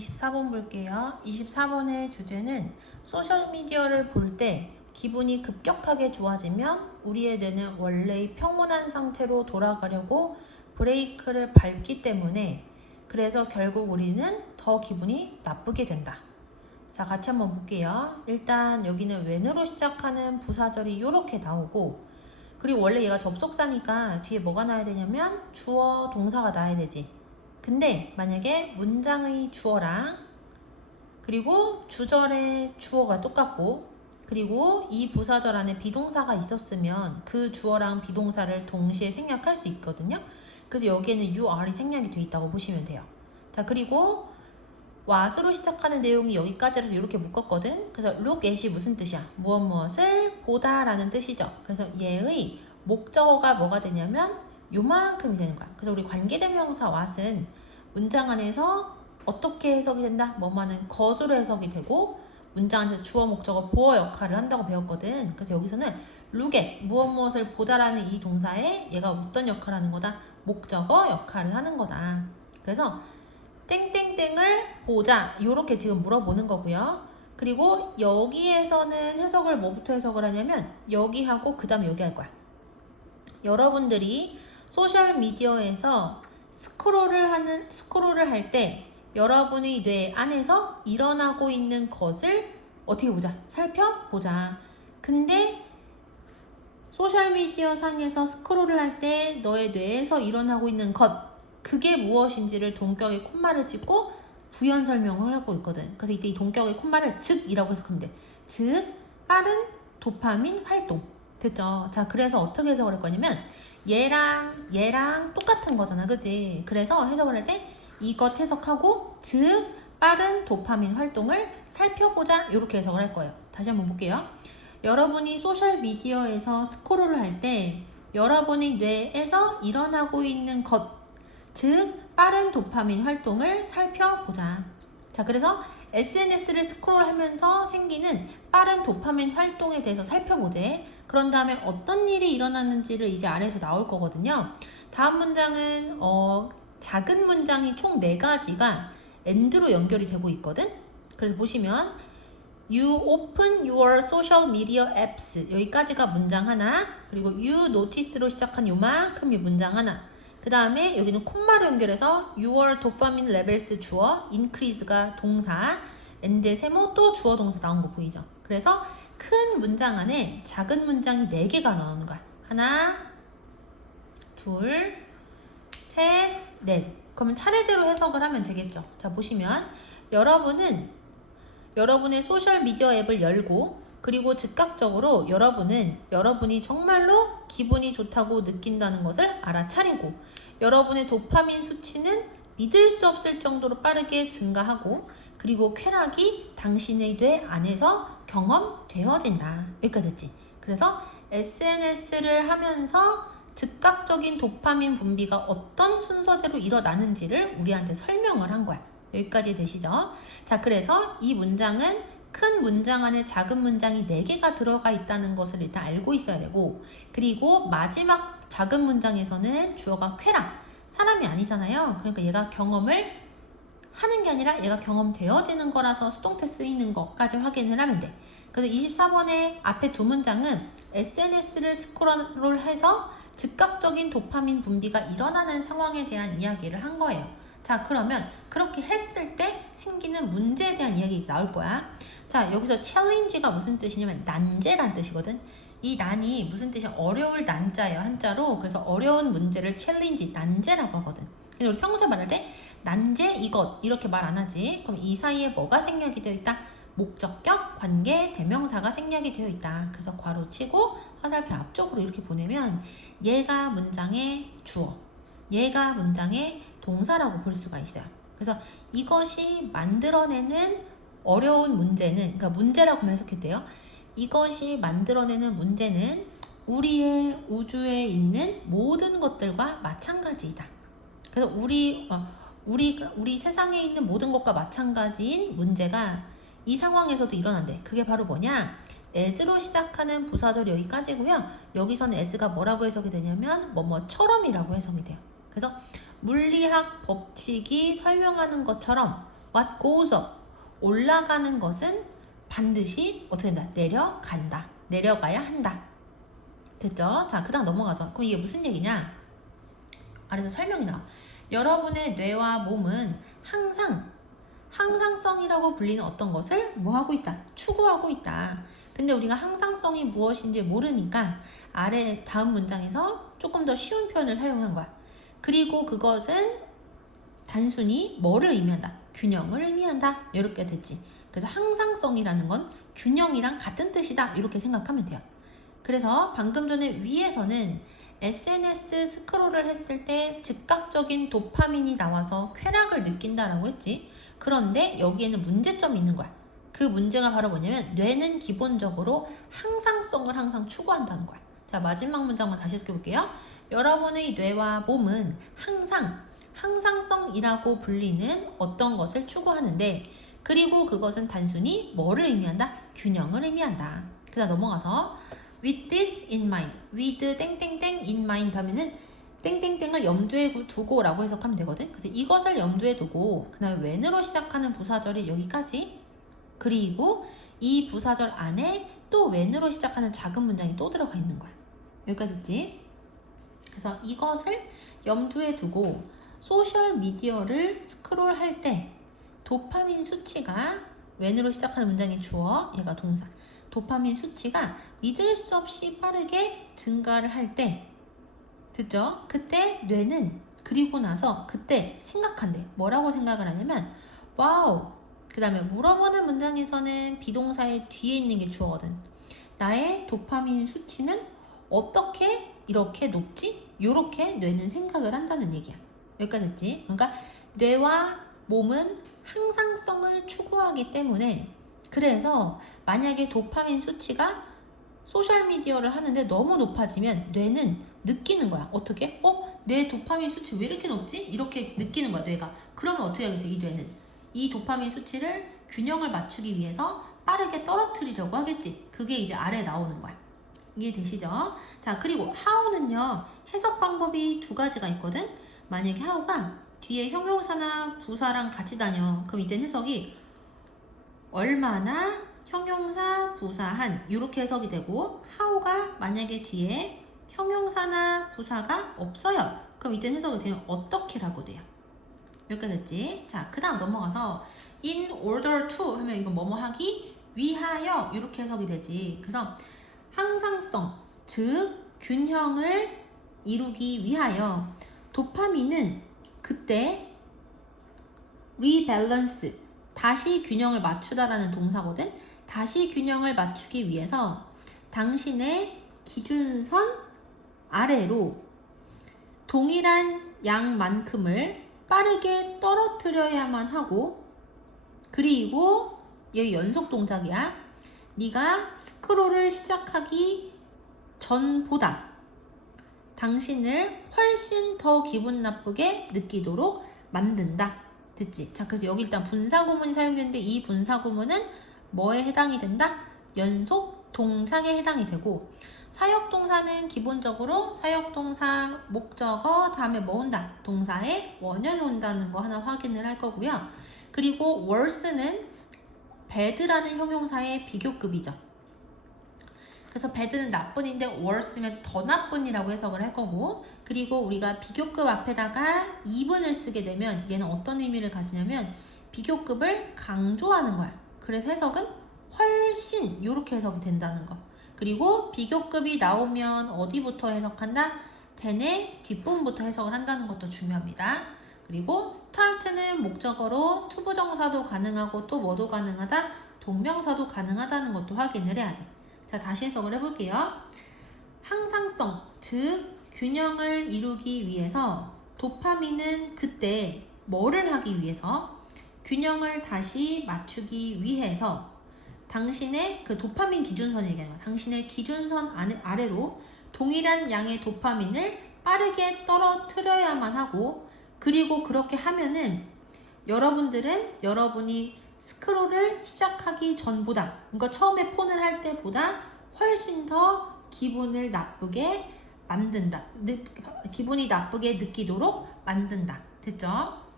24번 볼게요. 24번의 주제는 소셜미디어를 볼 때 기분이 급격하게 좋아지면 우리의 뇌는 원래의 평온한 상태로 돌아가려고 브레이크를 밟기 때문에 그래서 결국 우리는 더 기분이 나쁘게 된다. 자, 같이 한번 볼게요. 일단 여기는 when으로 시작하는 부사절이 이렇게 나오고 그리고 원래 얘가 접속사니까 뒤에 뭐가 나야 되냐면 주어, 동사가 나야 되지. 근데 만약에 문장의 주어랑 그리고 주절의 주어가 똑같고 그리고 이 부사절 안에 비동사가 있었으면 그 주어랑 비동사를 동시에 생략할 수 있거든요. 그래서 여기에는 you are이 생략이 돼 있다고 보시면 돼요. 자, 그리고 what으로 시작하는 내용이 여기까지라서 이렇게 묶었거든. 그래서 look at이 무슨 뜻이야? 무엇을 보다 라는 뜻이죠. 그래서 얘의 목적어가 뭐가 되냐면 요만큼이 되는 거야. 그래서 우리 관계대명사 what은 문장 안에서 어떻게 해석이 된다? 뭐만은 것으로 해석이 되고 문장 안에서 주어 목적어 보어 역할을 한다고 배웠거든. 그래서 여기서는 look at 무엇을 보다라는 이 동사에 얘가 어떤 역할을 하는 거다? 목적어 역할을 하는 거다. 그래서 땡땡땡을 보자 요렇게 지금 물어보는 거고요. 그리고 여기에서는 해석을 뭐부터 해석을 하냐면 여기하고 그 다음에 여기 할 거야. 여러분들이 소셜미디어에서 스크롤을 할 때 여러분의 뇌 안에서 일어나고 있는 것을 어떻게 보자? 살펴보자. 근데 소셜미디어 상에서 스크롤을 할 때 너의 뇌에서 일어나고 있는 것 그게 무엇인지를 동격의 콤마를 찍고 부연 설명을 하고 있거든. 그래서 이때 이 동격의 콤마를 즉이라고 해석하면 돼. 즉 빠른 도파민 활동. 됐죠? 자, 그래서 어떻게 해석을 할 거냐면 얘랑 똑같은 거잖아. 그지? 그래서 해석을 할 때 이것 해석하고 즉 빠른 도파민 활동을 살펴보자 이렇게 해석을 할 거예요. 다시 한번 볼게요. 여러분이 소셜미디어에서 스크롤을 할 때 여러분의 뇌에서 일어나고 있는 것 즉 빠른 도파민 활동을 살펴보자. 자, 그래서 SNS를 스크롤하면서 생기는 빠른 도파민 활동에 대해서 살펴보재. 그런 다음에 어떤 일이 일어났는지를 이제 아래에서 나올 거거든요. 다음 문장은 작은 문장이 총 4가지가 and로 연결이 되고 있거든. 그래서 보시면 You open your social media apps 여기까지가 문장 하나, 그리고 you notice로 시작한 요만큼이 문장 하나. 그 다음에 여기는 콤마로 연결해서 your dopamine levels 주어, increase가 동사, and 세모 또 주어 동사 나온 거 보이죠? 그래서 큰 문장 안에 작은 문장이 4개가 나오는 거야. 하나, 둘, 셋, 넷. 그러면 차례대로 해석을 하면 되겠죠. 자, 보시면 여러분은 여러분의 소셜미디어 앱을 열고 그리고 즉각적으로 여러분이 정말로 기분이 좋다고 느낀다는 것을 알아차리고 여러분의 도파민 수치는 믿을 수 없을 정도로 빠르게 증가하고 그리고 쾌락이 당신의 뇌 안에서 경험되어진다. 여기까지 됐지? 그래서 SNS를 하면서 즉각적인 도파민 분비가 어떤 순서대로 일어나는지를 우리한테 설명을 한 거야. 여기까지 되시죠? 자, 그래서 이 문장은 큰 문장 안에 작은 문장이 4개가 들어가 있다는 것을 일단 알고 있어야 되고 그리고 마지막 작은 문장에서는 주어가 쾌락, 사람이 아니잖아요. 그러니까 얘가 경험을 하는 게 아니라 얘가 경험되어지는 거라서 수동태 쓰이는 것까지 확인을 하면 돼. 그래서 24번의 앞에 두 문장은 SNS를 스크롤해서 즉각적인 도파민 분비가 일어나는 상황에 대한 이야기를 한 거예요. 자, 그러면 그렇게 했을 때 생기는 문제에 대한 이야기 이제 나올 거야. 자, 여기서 challenge가 무슨 뜻이냐면 난제란 뜻이거든. 이 난이 무슨 뜻이야? 어려울 난자예요, 한자로. 그래서 어려운 문제를 challenge, 난제라고 하거든. 근데 우리 평소에 말할 때 난제 이것 이렇게 말 안 하지. 그럼 이 사이에 뭐가 생략이 되어 있다? 목적격, 관계, 대명사가 생략이 되어 있다. 그래서 괄호 치고 화살표 앞쪽으로 이렇게 보내면 얘가 문장의 주어, 얘가 문장의 동사라고 볼 수가 있어요. 그래서 이것이 만들어내는 어려운 문제는, 그러니까 문제라고 해석했대요. 이것이 만들어내는 문제는 우리의 우주에 있는 모든 것들과 마찬가지이다. 그래서 우리 세상에 있는 모든 것과 마찬가지인 문제가 이 상황에서도 일어난대. 그게 바로 뭐냐? as로 시작하는 부사절이 여기까지고요. 여기서는 as가 뭐라고 해석이 되냐면 뭐뭐처럼이라고 해석이 돼요. 그래서 물리학 법칙이 설명하는 것처럼 What goes up. 올라가는 것은 반드시 어떻게 된다? 내려간다. 내려가야 한다. 됐죠? 자, 그 다음 넘어가서. 그럼 이게 무슨 얘기냐? 아래서 설명이 나와. 여러분의 뇌와 몸은 항상성이라고 불리는 어떤 것을 뭐 하고 있다? 추구하고 있다. 근데 우리가 항상성이 무엇인지 모르니까 아래 다음 문장에서 조금 더 쉬운 표현을 사용한 거야. 그리고 그것은 단순히 뭐를 의미한다? 균형을 의미한다. 이렇게 됐지. 그래서 항상성이라는 건 균형이랑 같은 뜻이다. 이렇게 생각하면 돼요. 그래서 방금 전에 위에서는 SNS 스크롤을 했을 때 즉각적인 도파민이 나와서 쾌락을 느낀다라고 했지. 그런데 여기에는 문제점이 있는 거야. 그 문제가 바로 뭐냐면 뇌는 기본적으로 항상성을 항상 추구한다는 거야. 자, 마지막 문장만 다시 해볼게요. 여러분의 뇌와 몸은 항상성이라고 불리는 어떤 것을 추구하는데 그리고 그것은 단순히 뭐를 의미한다? 균형을 의미한다. 그 다음 넘어가서 with this in mind, with 땡땡땡 in mind 하면은 땡땡땡을 염두에 두고 라고 해석하면 되거든. 그래서 이것을 염두에 두고 그 다음에 when으로 시작하는 부사절이 여기까지 그리고 이 부사절 안에 또 when으로 시작하는 작은 문장이 또 들어가 있는 거야. 여기까지 있지? 그래서 이것을 염두에 두고 소셜 미디어를 스크롤 할 때 도파민 수치가 when으로 시작하는 문장이 주어, 얘가 동사. 도파민 수치가 믿을 수 없이 빠르게 증가를 할 때, 듣죠? 그때 뇌는 그리고 나서 그때 생각한대. 뭐라고 생각을 하냐면 와우. 그 다음에 물어보는 문장에서는 비동사의 뒤에 있는 게 주어거든. 나의 도파민 수치는 어떻게 이렇게 높지? 요렇게 뇌는 생각을 한다는 얘기야. 여기까지 됐지? 그러니까 뇌와 몸은 항상성을 추구하기 때문에 그래서 만약에 도파민 수치가 소셜미디어를 하는데 너무 높아지면 뇌는 느끼는 거야. 어떻게? 내 도파민 수치 왜 이렇게 높지? 이렇게 느끼는 거야, 뇌가. 그러면 어떻게 하겠어, 이 뇌는? 이 도파민 수치를 균형을 맞추기 위해서 빠르게 떨어뜨리려고 하겠지. 그게 이제 아래에 나오는 거야. 이해되시죠? 자, 그리고 how는요, 해석 방법이 두 가지가 있거든? 만약에 how가 뒤에 형용사나 부사랑 같이 다녀. 그럼 이땐 해석이 얼마나 형용사, 부사한 이렇게 해석이 되고 how가 만약에 뒤에 형용사나 부사가 없어요. 그럼 이땐 해석이 되면 어떻게라고 돼요. 여기까지 됐지? 자, 그 다음 넘어가서 in order to 하면 이건 뭐뭐 하기 위하여 이렇게 해석이 되지. 그래서 항상성, 즉 균형을 이루기 위하여 도파민은 그때 rebalance, 다시 균형을 맞추다라는 동사거든. 다시 균형을 맞추기 위해서 당신의 기준선 아래로 동일한 양만큼을 빠르게 떨어뜨려야만 하고 그리고 여기 연속 동작이야. 네가 스크롤을 시작하기 전보다 당신을 훨씬 더 기분 나쁘게 느끼도록 만든다. 됐지? 자, 그래서 여기 일단 분사구문이 사용되는데 이 분사구문은 뭐에 해당이 된다? 연속 동작에 해당이 되고 사역동사는 기본적으로 사역동사, 목적어, 다음에 뭐 온다? 동사의 원형이 온다는 거 하나 확인을 할 거고요. 그리고 worse는 bad라는 형용사의 비교급이죠. 그래서 bad는 나쁜인데 worse면 더 나쁜이라고 해석을 할 거고 그리고 우리가 비교급 앞에다가 even을 쓰게 되면 얘는 어떤 의미를 가지냐면 비교급을 강조하는 거야. 그래서 해석은 훨씬 이렇게 해석이 된다는 거. 그리고 비교급이 나오면 어디부터 해석한다? then의 뒷부분부터 해석을 한다는 것도 중요합니다. 그리고 start는 목적어로 투부정사도 가능하고 또 뭐도 가능하다? 동명사도 가능하다는 것도 확인을 해야 돼. 자, 다시 해석을 해볼게요. 항상성, 즉 균형을 이루기 위해서 도파민은 그때 뭐를 하기 위해서 균형을 다시 맞추기 위해서 당신의 그 도파민 기준선 얘기하는 거야. 당신의 기준선 아래로 동일한 양의 도파민을 빠르게 떨어뜨려야만 하고 그리고 그렇게 하면은 여러분이 스크롤을 시작하기 전보다 그러니까 처음에 폰을 할 때보다 훨씬 더 기분을 나쁘게 만든다. 기분이 나쁘게 느끼도록 만든다. 됐죠?